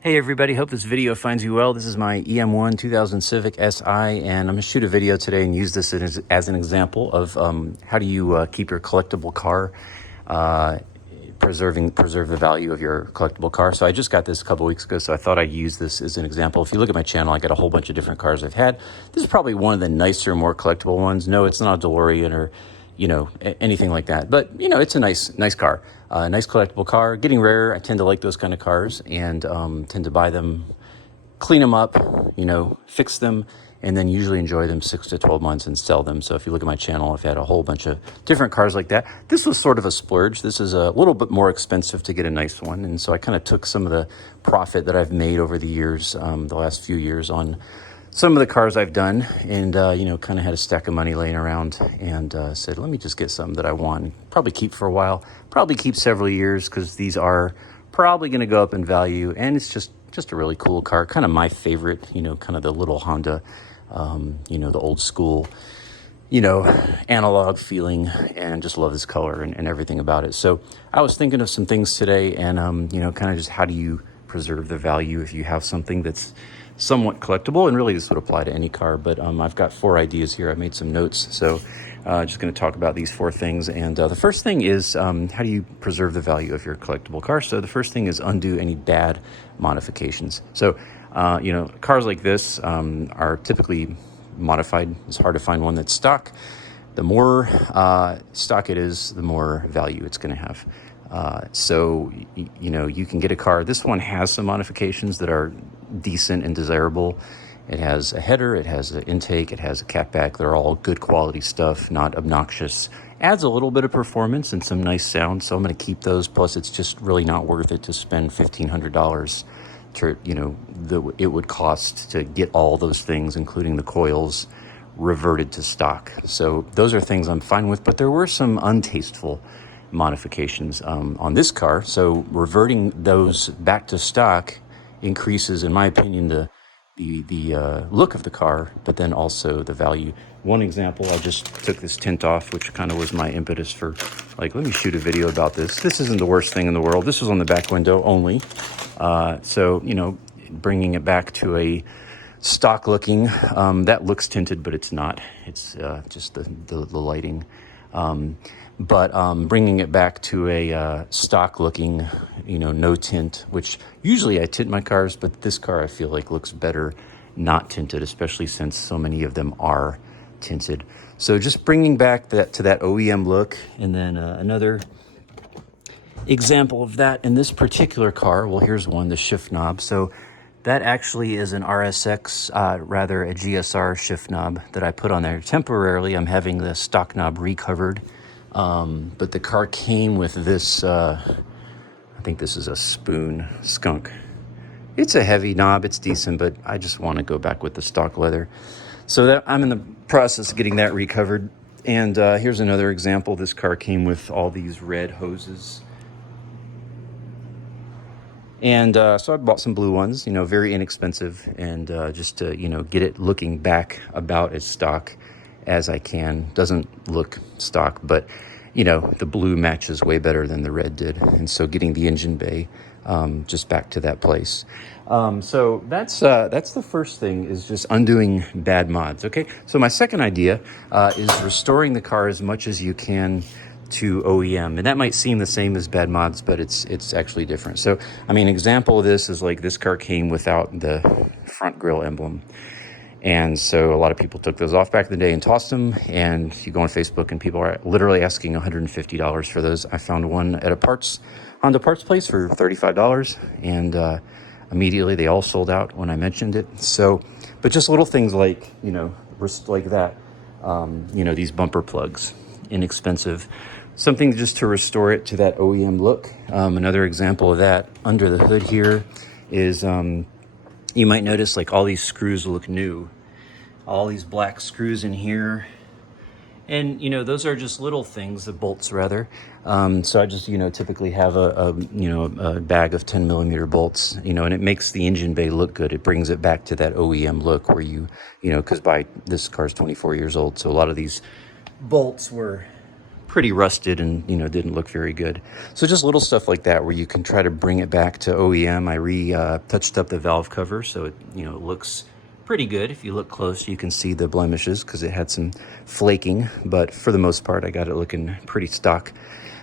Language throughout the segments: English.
Hey everybody, hope this video finds you well. This is my EM1 2000 Civic Si, and I'm going to shoot a video today and use this as an example of how do you keep your collectible car, preserve the value of your collectible car. So I just got this a couple weeks ago, so I thought I'd use this as an example. If you look at my channel, I got a whole bunch of different cars I've had. This is probably one of the nicer, more collectible ones. No, it's not a DeLorean or anything like that. But, it's a nice car, a nice collectible car. Getting rare. I tend to like those kind of cars and tend to buy them, clean them up, fix them, and then usually enjoy them 6 to 12 months and sell them. So if you look at my channel, I've had a whole bunch of different cars like that. This was sort of a splurge. This is a little bit more expensive to get a nice one. And so I kind of took some of the profit that I've made over the years, the last few years on some of the cars I've done, and kind of had a stack of money laying around and said, let me just get something that I want, probably keep for a while, probably keep several years, because these are probably going to go up in value, and it's just a really cool car, kind of my favorite, kind of the little Honda, the old school, analog feeling, and just love this color and everything about it. So I was thinking of some things today, and kind of just how do you preserve the value if you have something that's somewhat collectible. And really this would apply to any car, but I've got 4 ideas here. I made some notes, so just going to talk about these 4 things. And the first thing is how do you preserve the value of your collectible car? So the first thing is undo any bad modifications. So cars like this are typically modified. It's hard to find one that's stock. The more stock it is, the more value it's going to have. So you can get a car. This one has some modifications that are decent and desirable. It has a header, it has an intake, it has a catback. They're all good quality stuff, not obnoxious. Adds a little bit of performance and some nice sound, so I'm going to keep those. Plus, it's just really not worth it to spend $1,500 to, it would cost to get all those things, including the coils, reverted to stock. So those are things I'm fine with, but there were some untasteful modifications on this car. So reverting those back to stock increases, in my opinion, the look of the car, but then also the value. One example, I just took this tint off, which kind of was my impetus for let me shoot a video about this. This isn't the worst thing in the world. This was on the back window only. So bringing it back to a stock looking, that looks tinted, but it's not. It's just the lighting. But bringing it back to a stock looking, no tint, which usually I tint my cars, but this car I feel like looks better not tinted, especially since so many of them are tinted. So just bringing back to that OEM look. And then another example of that in this particular car, well, here's one, the shift knob. So that actually is an RSX, rather a GSR shift knob that I put on there temporarily. I'm having the stock knob recovered. But the car came with this, I think this is a Spoon Skunk. It's a heavy knob, it's decent, but I just want to go back with the stock leather. So that I'm in the process of getting that recovered. And here's another example. This car came with all these red hoses. And so I bought some blue ones, very inexpensive, and just to, get it looking back about as stock as I can. Doesn't look stock, but the blue matches way better than the red did. And so getting the engine bay just back to that place. So that's the first thing, is just undoing bad mods. Okay, so my second idea is restoring the car as much as you can to OEM, and that might seem the same as bad mods, but it's actually different. So an example of this is this car came without the front grille emblem. And so a lot of people took those off back in the day and tossed them. And you go on Facebook and people are literally asking $150 for those. I found one at a Honda parts place for $35. And immediately they all sold out when I mentioned it. So, but just little things like that, these bumper plugs, inexpensive. Something just to restore it to that OEM look. Another example of that under the hood here is, you might notice all these screws look new. All these black screws in here. And, those are just little things, the bolts rather. So I just, typically have a bag of 10 millimeter bolts, and it makes the engine bay look good. It brings it back to that OEM look where because this car's 24 years old. So a lot of these bolts were pretty rusted and, didn't look very good. So just little stuff like that where you can try to bring it back to OEM. I touched up the valve cover so it, it looks pretty good. If you look close, you can see the blemishes because it had some flaking, but for the most part, I got it looking pretty stock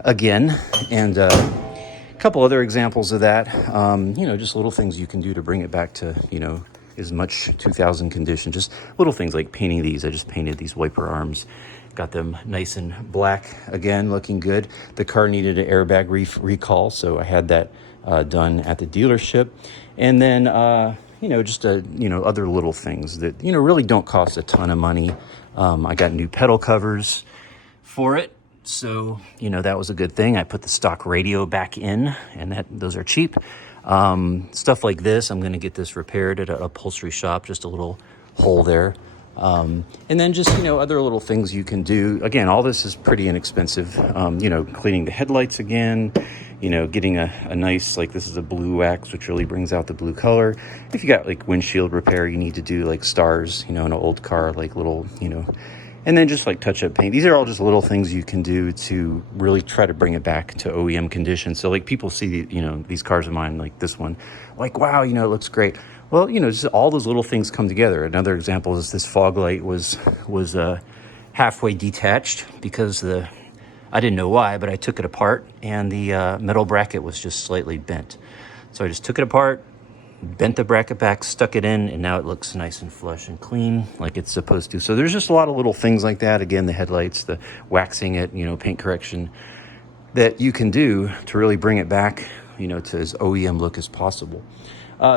again. And a couple other examples of that, just little things you can do to bring it back to, as much 2000 condition. Just little things like painting these. I just painted these wiper arms. Got them nice and black again, looking good. The car needed an airbag recall, so I had that done at the dealership. And then, just other little things that, really don't cost a ton of money. I got new pedal covers for it. So, that was a good thing. I put the stock radio back in, and those are cheap. Stuff like this, I'm going to get this repaired at an upholstery shop, just a little hole there. And then just, other little things you can do. Again, all this is pretty inexpensive. Cleaning the headlights again, getting a nice, like this is a blue wax, which really brings out the blue color. If you got like windshield repair, you need to do like stars, in an old car, like little, and then just like touch up paint. These are all just little things you can do to really try to bring it back to OEM condition. So like people see, these cars of mine, like this one, like, wow, it looks great. Well, just all those little things come together. Another example is this fog light was halfway detached because I didn't know why, but I took it apart and the metal bracket was just slightly bent. So I just took it apart, bent the bracket back, stuck it in, and now it looks nice and flush and clean like it's supposed to. So there's just a lot of little things like that. Again, the headlights, the waxing it, paint correction that you can do to really bring it back, to as OEM look as possible.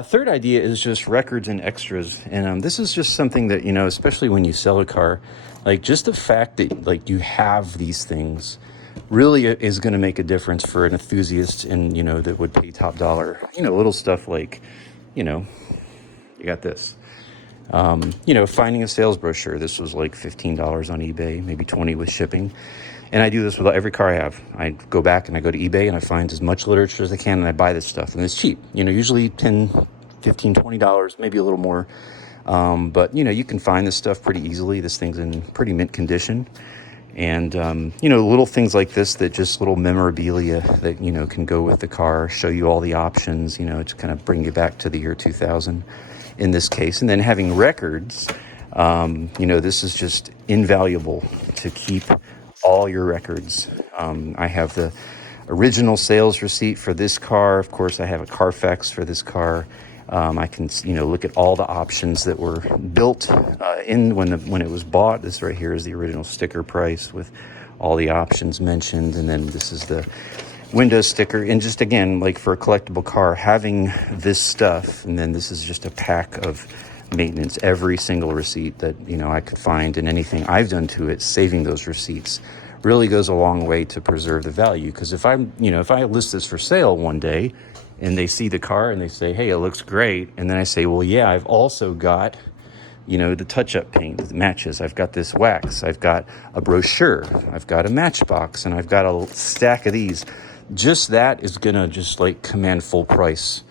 Third idea is just records and extras. And this is just something that, especially when you sell a car, like just the fact that like you have these things really is going to make a difference for an enthusiast and, that would pay top dollar. Little stuff like, you got this. Finding a sales brochure. This was like $15 on eBay, maybe $20 with shipping. And I do this with every car I have. I go back and I go to eBay and I find as much literature as I can and I buy this stuff. And it's cheap, usually $10, $15, $20, maybe a little more. But, you can find this stuff pretty easily. This thing's in pretty mint condition. And, little things like this that just little memorabilia that, can go with the car, show you all the options, to kind of bring you back to the year 2000 in this case. And then having records, this is just invaluable to keep all your records. I have the original sales receipt for this car. Of course, I have a Carfax for this car. I can, look at all the options that were built in when it was bought. This right here is the original sticker price with all the options mentioned. And then this is the window sticker. And just again, like for a collectible car, having this stuff, and then this is just a pack of maintenance, every single receipt that I could find and anything I've done to it, saving those receipts really goes a long way to preserve the value. Because if I list this for sale one day and they see the car and they say, hey, it looks great, and then I say, well, yeah, I've also got the touch-up paint, the matches, I've got this wax, I've got a brochure, I've got a matchbox, and I've got a stack of these, just that is gonna just like command full price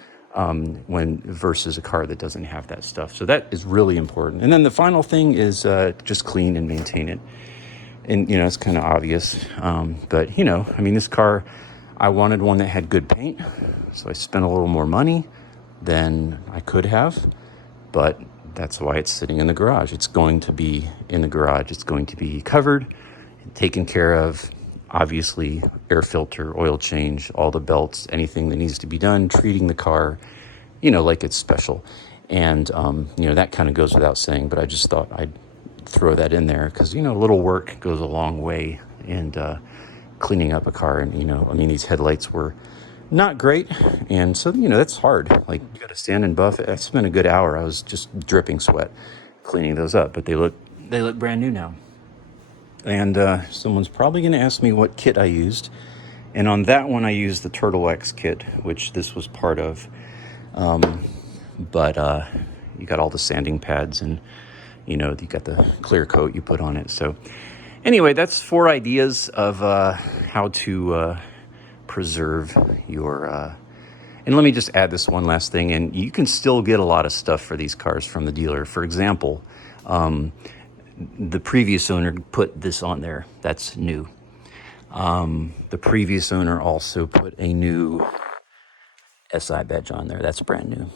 when versus a car that doesn't have that stuff. So that is really important. And then the final thing is just clean and maintain it. And it's kind of obvious, but this car, I wanted one that had good paint, so I spent a little more money than I could have, but that's why it's sitting in the garage. It's going to be in the garage. It's going to be covered, taken care of. Obviously, air filter, oil change, all the belts, anything that needs to be done, treating the car, like it's special. And, that kind of goes without saying, but I just thought I'd throw that in there because, a little work goes a long way in cleaning up a car. And, these headlights were not great. And so, that's hard. Like, you got to stand and buff. I spent a good hour. I was just dripping sweat cleaning those up, but they look brand new now. And someone's probably going to ask me what kit I used. And on that one, I used the Turtle X kit, which this was part of. But you got all the sanding pads and, you got the clear coat you put on it. So anyway, that's 4 ideas of how to preserve your... And let me just add this one last thing. And you can still get a lot of stuff for these cars from the dealer. For example... the previous owner put this on there. That's new. The previous owner also put a new SI badge on there. That's brand new.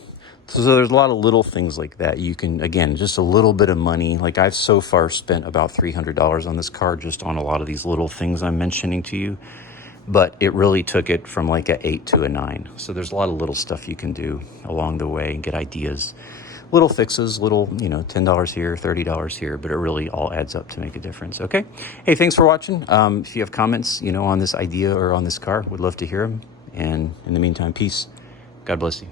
So there's a lot of little things like that. You can, again, just a little bit of money. Like I've so far spent about $300 on this car just on a lot of these little things I'm mentioning to you. But it really took it from like a 8 to a 9. So there's a lot of little stuff you can do along the way and get ideas. Little fixes, little, $10 here, $30 here, but it really all adds up to make a difference. Okay. Hey, thanks for watching. If you have comments, on this idea or on this car, would love to hear them. And in the meantime, peace. God bless you.